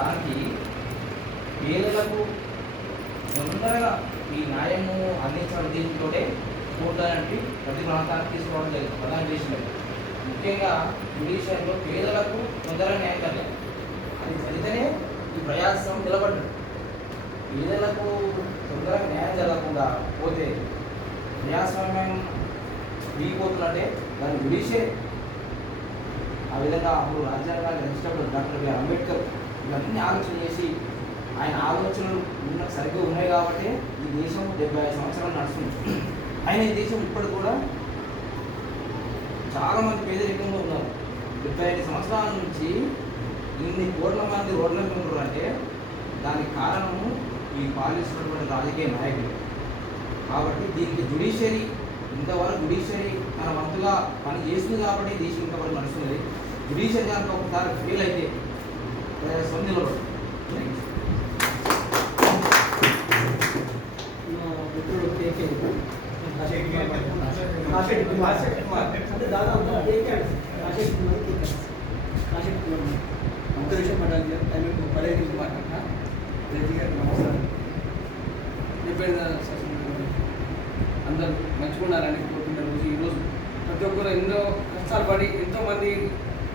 దానికి పేదలకు తొందరగా ఈ న్యాయము అందించడం దీంతో కోర్టులంటే ప్రతి ప్రాంతానికి తీసుకోవడం జరిగింది. ప్రధాన దేశంలో ముఖ్యంగా జ్యుడిషియరీలో పేదలకు తొందరగా న్యాయం జరగాలి. అది జరిగితేనే ఈ ప్రయాసం నిలబడ్డాడు. పేదలకు తొందరగా న్యాయం జరగకుండా పోతే ప్రజాస్వామ్యం వీగిపోతున్నట్టే దాని జ్యుడిషియరీ. ఆ విధంగా అప్పుడు రాజ్యాంగాన్ని రచించినప్పుడు డాక్టర్ బిఆర్ అంబేద్కర్ ఇవన్నీ ఆలోచన చేసి ఆయన ఆలోచనలు సరిగ్గా ఉన్నాయి కాబట్టి ఈ దేశం 75 సంవత్సరాలు నడుస్తుంది. ఆయన ఈ దేశం ఇప్పటికి కూడా చాలామంది పేదరికంగా ఉన్నారు. 75 సంవత్సరాల నుంచి ఇన్ని కోట్ల మంది రోడ్ల మీద ఉన్నారు అంటే దానికి కారణము ఈ పాలిస్తున్నటువంటి రాజకీయ నాయకులు. కాబట్టి దీనికి జ్యుడిషియరీ ఇంతవరకు జ్యుడిషియరీ తన వంతుగా పని చేస్తుంది కాబట్టి దేశం ఇంతవరకు నడుస్తుంది. జ్యుడిషియరీ కనుక ఒకసారి ఫెయిల్ అయితే నిలబడు. అందరూ మంచుకున్నారని కోరుకున్న రోజు ఈరోజు ప్రతి ఒక్కరు ఎన్నో కష్టాలు పడి ఎంతోమంది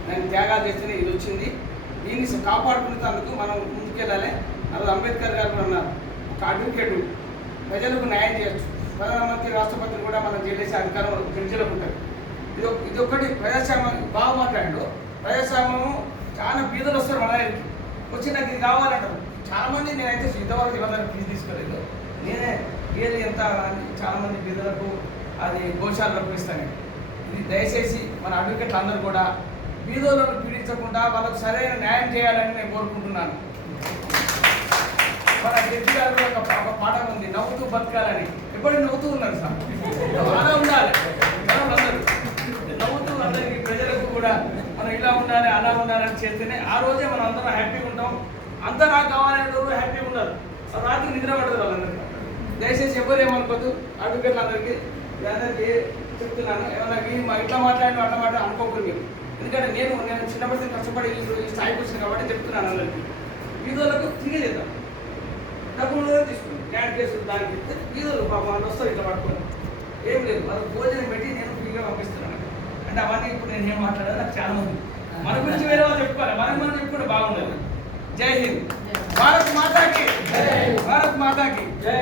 దాన్ని త్యాగాలు చేస్తేనే ఇది వచ్చింది. దీన్ని కాపాడుకునేందుకు మనం ముందుకెళ్ళాలి. అలా అంబేద్కర్ గారు కూడా అన్నారు, ఒక అడ్వకేటు ప్రజలకు న్యాయం చేయొచ్చు, ప్రధానమంత్రి రాష్ట్రపతిని కూడా మనం చేసే అధికారం ప్రజలకు ఉంటుంది. ఇదొక్కటి ప్రజాస్వామ్యం బాగా మాట్లాడు. ప్రజాస్వామ్యము చాలా బీదలు వస్తారు మన దగ్గరికి వచ్చి నాకు ఇది కావాలంటారు. చాలామంది నేనైతే ఇంతవరకు ఇవ్వడానికి ఫీజు తీసుకోలేదు. నేనే ఏది ఎంత చాలామంది బీదలకు అది గోశాలకు ఇస్తాను. ఇది దయచేసి మన అడ్వకేట్లు అందరూ కూడా బీదోళ్ళను పీడించకుండా వాళ్ళకు సరైన న్యాయం చేయాలని నేను కోరుకుంటున్నాను. మన జడ్జి గారు ఒక పాట ఉంది, నవ్వుతూ బతకాలని. ఎప్పటికీ నవ్వుతూ ఉన్నారు సార్, అలా ఉండాలి. అందరూ నవ్వుతూ అందరికీ ప్రజలకు కూడా మనం ఇలా ఉండాలి అలా ఉండాలని చేస్తేనే ఆ రోజే మనం అందరం హ్యాపీగా ఉంటాం. అంతా నాకు కావాలనే రోజు హ్యాపీగా ఉన్నారు. రాత్రి నిద్ర పడదు వాళ్ళందరికీ. దయచేసి ఎవరు ఏమనుకోద్దు. అడ్వకేట్లు అందరికీ చెప్తున్నాను, ఏమన్నా ఇట్లా మాట్లాడిన అట్లా మాట్లాడి అనుకోకూడదు మీరు. ఎందుకంటే నేను చిన్నప్పటి కష్టపడి ఈ స్థాయికి వచ్చింది కాబట్టి చెప్తున్నాను అందరికీ. వీధులకు తిరిగి చేద్దాం, డబ్బులు తీసుకుని క్యాడ్ కేసు దానికి ఇస్తే వీధులు వాళ్ళు వస్తారు ఇట్లా పట్టుకొని. ఏం లేదు, వాళ్ళకి భోజనం పెట్టి నేను ఫ్రీగా పంపిస్తున్నాను. అంటే అవన్నీ ఇప్పుడు నేను ఏం మాట్లాడాలి నాకు చాలా మంది మన గురించి వేరే వాళ్ళు చెప్పుకోవాలి, మనం చెప్పుకుంటే బాగుండదు. జై హింద్, భారత్ మాతాకి, భారత్ మాతాకి జై.